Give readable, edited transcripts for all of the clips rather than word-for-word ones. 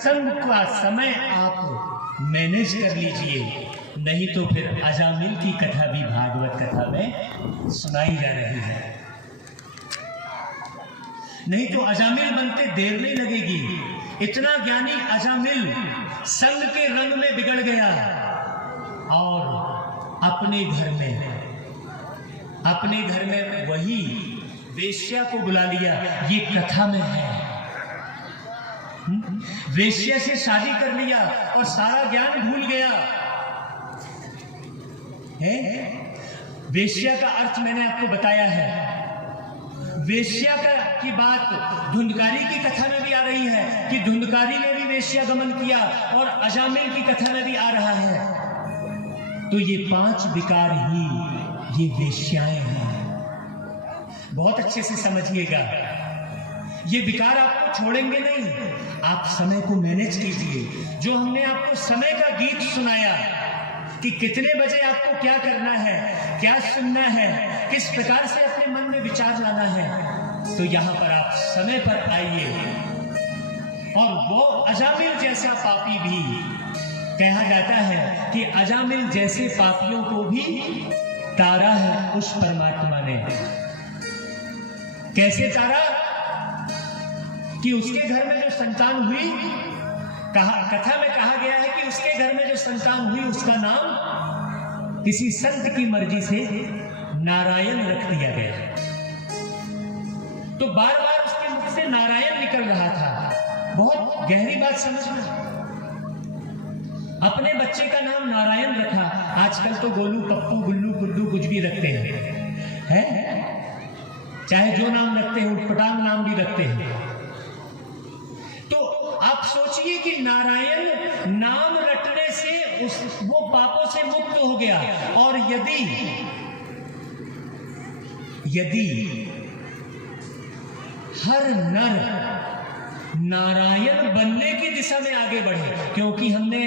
सत्संग का समय आप मैनेज कर लीजिए, नहीं तो फिर अजामिल की कथा भी भागवत कथा में सुनाई जा रही है। नहीं तो अजामिल बनते देर नहीं लगेगी। इतना ज्ञानी अजामिल संग के रंग में बिगड़ गया और अपने घर में वही वेश्या को बुला लिया। ये कथा में है। वेश्या से शादी कर लिया और सारा ज्ञान भूल गया है। वेश्या का अर्थ मैंने आपको बताया है। वेश्या की बात धुंधकारी की कथा में भी आ रही है कि धुंधकारी ने भी वेश्या गमन किया और अजामिल की कथा में भी आ रहा है। तो ये 5 विकार ही ये वेश्याएं हैं। बहुत अच्छे से समझिएगा, ये विकार आपको छोड़ेंगे नहीं। आप समय को मैनेज कीजिए। जो हमने आपको समय का गीत सुनाया कि कितने बजे आपको क्या करना है, क्या सुनना है, किस प्रकार से अपने मन में विचार लाना है, तो यहां पर आप समय पर आइए। और वो अजामिल जैसा पापी भी, कहा जाता है कि अजामिल जैसे पापियों को भी तारा है उस परमात्मा ने। कैसे तारा? कि उसके घर में जो संतान हुई, कथा में कहा गया है कि उसके घर में जो संतान हुई उसका नाम किसी संत की मर्जी से नारायण रख दिया गया। तो बार बार उसके मुख से नारायण निकल रहा था। बहुत गहरी बात समझना। अपने बच्चे का नाम नारायण रखा। आजकल तो गोलू, पप्पू, गुल्लू, गुड्डू कुछ भी रखते हैं, चाहे जो नाम रखते हैं, उटपटांग नाम भी रखते हैं। तो आप सोचिए कि naरायण नाम रटने से वो पापों से मुक्त हो गया। और यदि हर नर नारायण बनने की दिशा में आगे बढ़े, क्योंकि हमने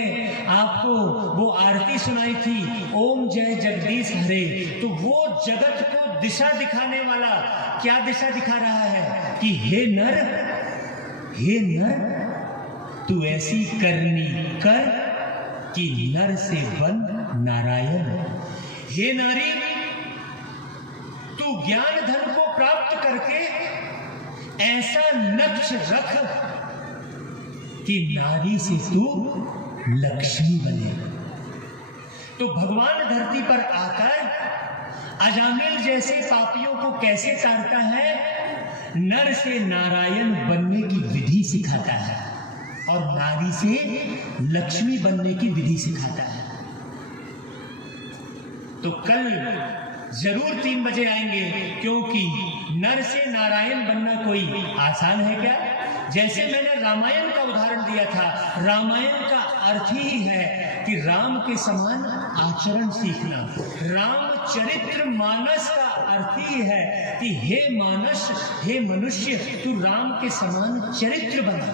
आपको वो आरती सुनाई थी, ओम जय जगदीश हरे, तो वो जगत को दिशा दिखाने वाला क्या दिशा दिखा रहा है कि हे नर तू ऐसी करनी कर कि नर से बन नारायण। हे नारी, तू ज्ञान धन को प्राप्त करके ऐसा नक्श रख कि नारी से तू लक्ष्मी बने। तो भगवान धरती पर आकर अजामिल जैसे पापियों को कैसे तारता है? नर से नारायण बनने की विधि सिखाता है और नारी से लक्ष्मी बनने की विधि सिखाता है। तो कल जरूर 3 बजे आएंगे, क्योंकि नर से नारायण बनना कोई आसान है क्या? जैसे मैंने रामायण का उदाहरण दिया था, रामायण का अर्थ ही है कि राम के समान आचरण सीखना। रामचरित्र मानस का अर्थ ही है कि हे मानस, हे मनुष्य, तू राम के समान चरित्र बना।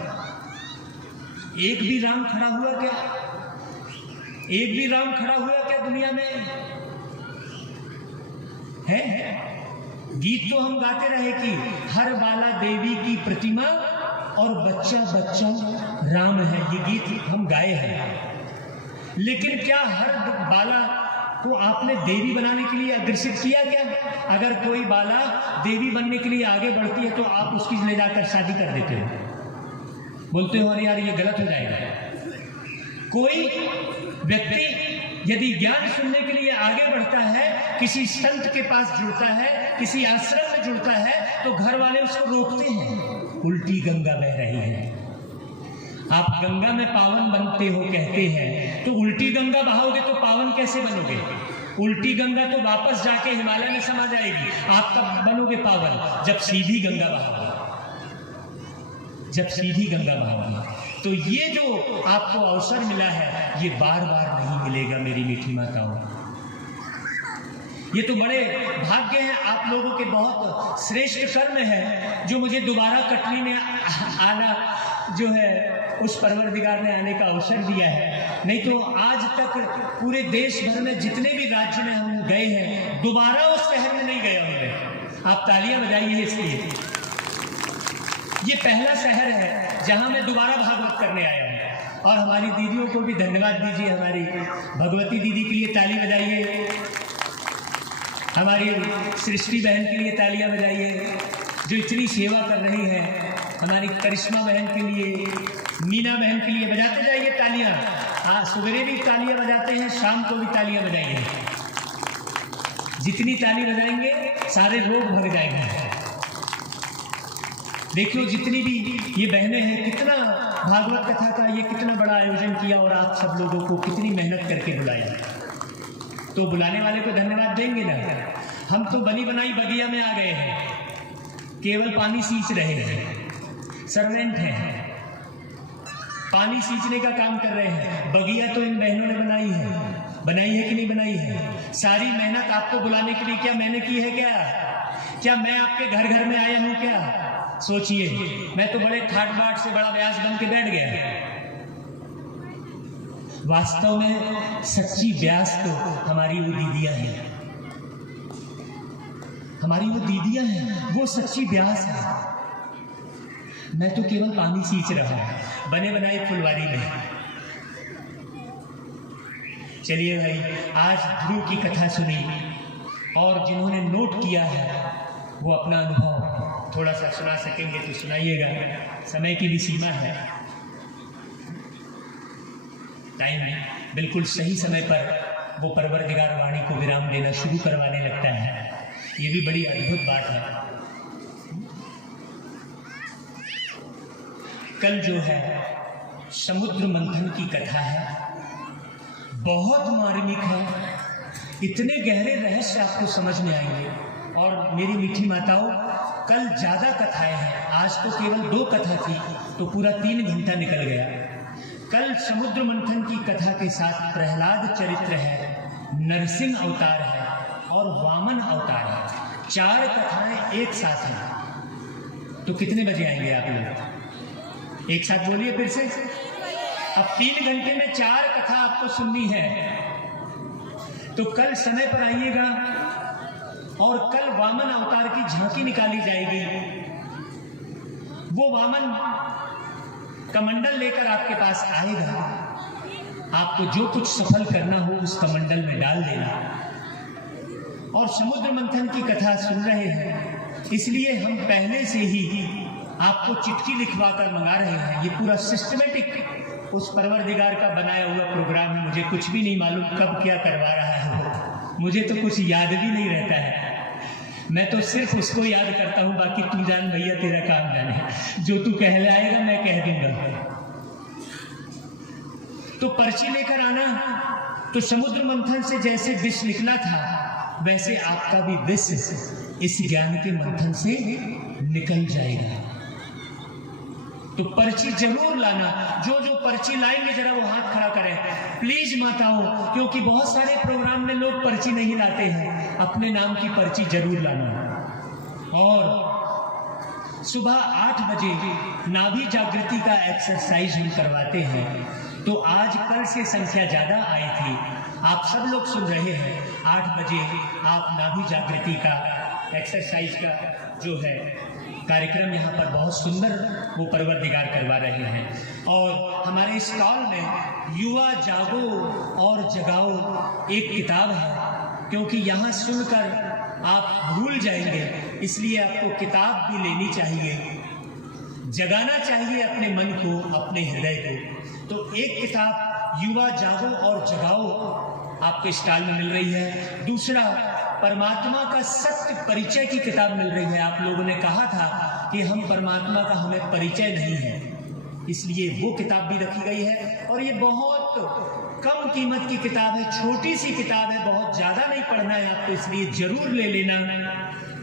एक भी राम खड़ा हुआ क्या? एक भी राम खड़ा हुआ क्या दुनिया में है? गीत तो हम गाते रहे कि हर बाला देवी की प्रतिमा और बच्चा बच्चा राम है। ये गीत हम गाए हैं, लेकिन क्या हर बाला को आपने देवी बनाने के लिए अग्रसित किया क्या? अगर कोई बाला देवी बनने के लिए आगे बढ़ती है तो आप उसकी ले जाकर शादी कर देते हो, बोलते हो अरे यार ये गलत हो जाएगा। कोई व्यक्ति यदि ज्ञान सुनने के लिए आगे बढ़ता है, किसी संत के पास जुड़ता है, किसी आश्रम में जुड़ता है, तो घर वाले उसको रोकते हैं। उल्टी गंगा बह रही है, आप गंगा में पावन बनते हो कहते हैं, तो उल्टी गंगा बहाओगे तो पावन कैसे बनोगे? उल्टी गंगा तो वापस जाके हिमालय में समा जाएगी। आप कब बनोगे पावन? जब सीधी गंगा बहाओगे, जब सीधी गंगा बहाओगे। तो ये जो आपको अवसर मिला है, ये बार बार नहीं मिलेगा मेरी मीठी माताओं। ये तो बड़े भाग्य हैं आप लोगों के, बहुत श्रेष्ठ कर्म है जो मुझे दोबारा कटनी में आना जो है उस परवरदिगार ने आने का अवसर दिया है। नहीं तो आज तक पूरे देश भर में जितने भी राज्य में हम गए हैं, दोबारा उस शहर में नहीं गए होंगे। आप तालियां बजाइए इसलिए। ये पहला शहर है जहां मैं दोबारा भागवत करने आया हूं। और हमारी दीदियों को भी धन्यवाद दीजिए, हमारी भगवती दीदी के लिए ताली बजाइए, हमारी सृष्टि बहन के लिए तालियां बजाइए जो इतनी सेवा कर रही है, हमारी करिश्मा बहन के लिए, मीना बहन के लिए बजाते जाइए तालियां। हाँ, सुबह भी तालियां बजाते हैं, शाम को भी तालियां बजाइए। जितनी ताली बजाएंगे सारे रोग भग जाएंगे। देखिए जितनी भी ये बहनें हैं, कितना भागवत कथा का ये कितना बड़ा आयोजन किया और आप सब लोगों को कितनी मेहनत करके बुलाया। तो बुलाने वाले को धन्यवाद देंगे ना। हम तो बनी बनाई बगिया में आ गए हैं, केवल पानी सींच रहे हैं, सर्वेंट हैं, पानी सींचने का काम कर रहे हैं। बगिया तो इन बहनों ने बनाई है कि नहीं बनाई है? सारी मेहनत आपको बुलाने के लिए क्या मैंने की है? क्या मैं आपके घर घर में आया हूं क्या? सोचिए, मैं तो बड़े ठाट बाट से बड़ा व्यास बन के बैठ गया। वास्तव में सच्ची व्यास तो हमारी वो दीदियां हैं, हमारी वो दीदियां हैं, वो सच्ची व्यास है। मैं तो केवल पानी सींच रहा हूं बने बनाए फुलवारी में। चलिए भाई, आज ध्रुव की कथा सुनी और जिन्होंने नोट किया है वो अपना अनुभव थोड़ा सा सुना सकेंगे तो सुनाइएगा, समय की भी सीमा है। टाइम बिल्कुल सही समय पर वो परवरदिगार वाणी को विराम देना शुरू करवाने लगता है। ये भी बड़ी अद्भुत बात है। कल जो है समुद्र मंथन की कथा है, बहुत मार्मिक है, इतने गहरे रहस्य आपको समझ में आएंगे। और मेरी मीठी माताओं, कल ज़्यादा कथाएं हैं, आज तो केवल 2 कथा थी तो पूरा 3 घंटा निकल गया। कल समुद्र मंथन की कथा के साथ प्रहलाद चरित्र है, नरसिंह अवतार है और वामन अवतार है। 4 कथाएं एक साथ हैं। तो कितने बजे आएंगे आप लोग? एक साथ बोलिए फिर से। अब 3 घंटे में 4 कथा आपको सुननी है, तो कल समय पर आइएगा। और कल वामन अवतार की झांकी निकाली जाएगी। वो वामन कमंडल लेकर आपके पास आएगा, आपको जो कुछ सफल करना हो उस कमंडल में डाल देना। और समुद्र मंथन की कथा सुन रहे हैं, इसलिए हम पहले से ही आपको चिट्ठी लिखवा कर मंगा रहे हैं। ये पूरा सिस्टमेटिक उस परवरदिगार का बनाया हुआ प्रोग्राम है। मुझे कुछ भी नहीं मालूम कब क्या करवा रहा है, मुझे तो कुछ याद भी नहीं रहता है। मैं तो सिर्फ उसको याद करता हूँ, बाकी तू जान भैया, तेरा काम जाने, जो तू कहलाएगा मैं कह दूंगा। तो पर्ची लेकर आना। तो समुद्र मंथन से जैसे विष निकला था, वैसे आपका भी विष इस ज्ञान के मंथन से निकल जाएगा। तो पर्ची जरूर लाना। जो जो पर्ची लाएंगे जरा वो हाथ खड़ा करें प्लीज माताओं, क्योंकि बहुत सारे प्रोग्राम में लोग पर्ची नहीं लाते हैं। अपने नाम की पर्ची जरूर लाना। और सुबह 8 बजे नाभि जागृति का एक्सरसाइज हम करवाते हैं। तो आज कल से संख्या ज्यादा आई थी, आप सब लोग सुन रहे हैं। 8 बजे आप नाभि जागृति का एक्सरसाइज का जो है कार्यक्रम यहाँ पर बहुत सुंदर वो परवरदिगार करवा रहे हैं। और हमारे स्टॉल में युवा जागो और जगाओ एक किताब है, क्योंकि यहाँ सुनकर आप भूल जाएंगे, इसलिए आपको किताब भी लेनी चाहिए, जगाना चाहिए अपने मन को, अपने हृदय को। तो एक किताब युवा जागो और जगाओ आपके स्टॉल में मिल रही है। दूसरा, परमात्मा का सत्य परिचय की किताब मिल रही है। आप लोगों ने कहा था कि हम परमात्मा का हमें परिचय नहीं है, इसलिए वो किताब भी रखी गई है। और ये बहुत कम कीमत की किताब है, छोटी सी किताब है, बहुत ज़्यादा नहीं पढ़ना है आपको, इसलिए जरूर ले लेना।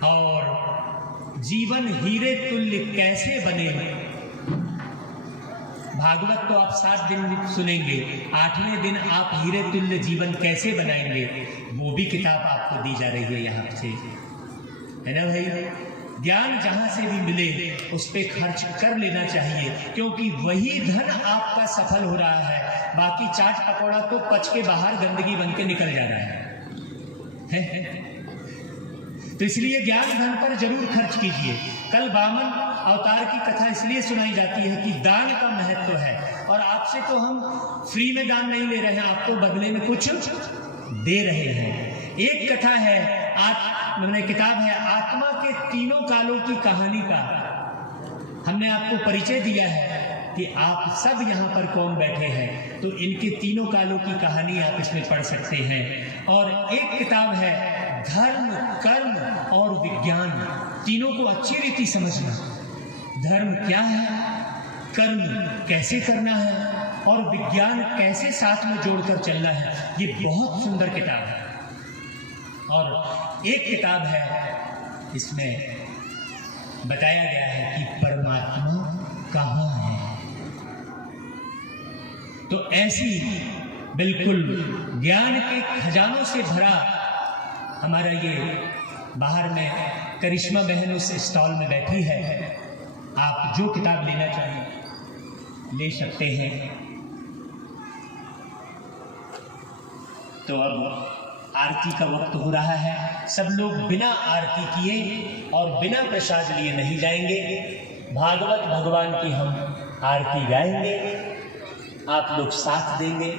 और जीवन हीरे तुल्य कैसे बने, भागवत तो आप 7 दिन सुनेंगे, 8वें दिन आप हीरे तुल्य जीवन कैसे बनाएंगे, वो भी किताब आपको दी जा रही है यहाँ से, है ना भाई। ज्ञान जहाँ से भी मिले उस पर खर्च कर लेना चाहिए, क्योंकि वही धन आपका सफल हो रहा है। बाकी चाट पकौड़ा तो पच के बाहर गंदगी बन के निकल जा रहा है। तो इसलिए ज्ञान धन पर जरूर खर्च कीजिए। कल वामन अवतार की कथा इसलिए सुनाई जाती है कि दान का महत्व है, और आपसे तो हम फ्री में दान नहीं ले रहे हैं, आपको बदले में कुछ दे रहे हैं। एक कथा है, किताब है आत्मा के तीनों कालों की कहानी का। हमने आपको परिचय दिया है कि आप सब यहाँ पर कौन बैठे हैं, तो इनके तीनों कालों की कहानी आप इसमें पढ़ सकते हैं। और एक किताब है धर्म, कर्म और विज्ञान, तीनों को अच्छी रीति समझना। धर्म क्या है, कर्म कैसे करना है, और विज्ञान कैसे साथ में जोड़कर चलना है, ये बहुत सुंदर किताब है। और एक किताब है, इसमें बताया गया है कि परमात्मा कहाँ है। तो ऐसी बिल्कुल ज्ञान के खजानों से भरा हमारा ये बाहर में करिश्मा बहन उस स्टॉल में बैठी है। आप जो किताब लेना चाहें ले सकते हैं। तो अब आरती का वक्त हो रहा है। सब लोग बिना आरती किए और बिना प्रसाद लिए नहीं जाएंगे। भागवत भगवान की हम आरती गाएंगे, आप लोग साथ देंगे।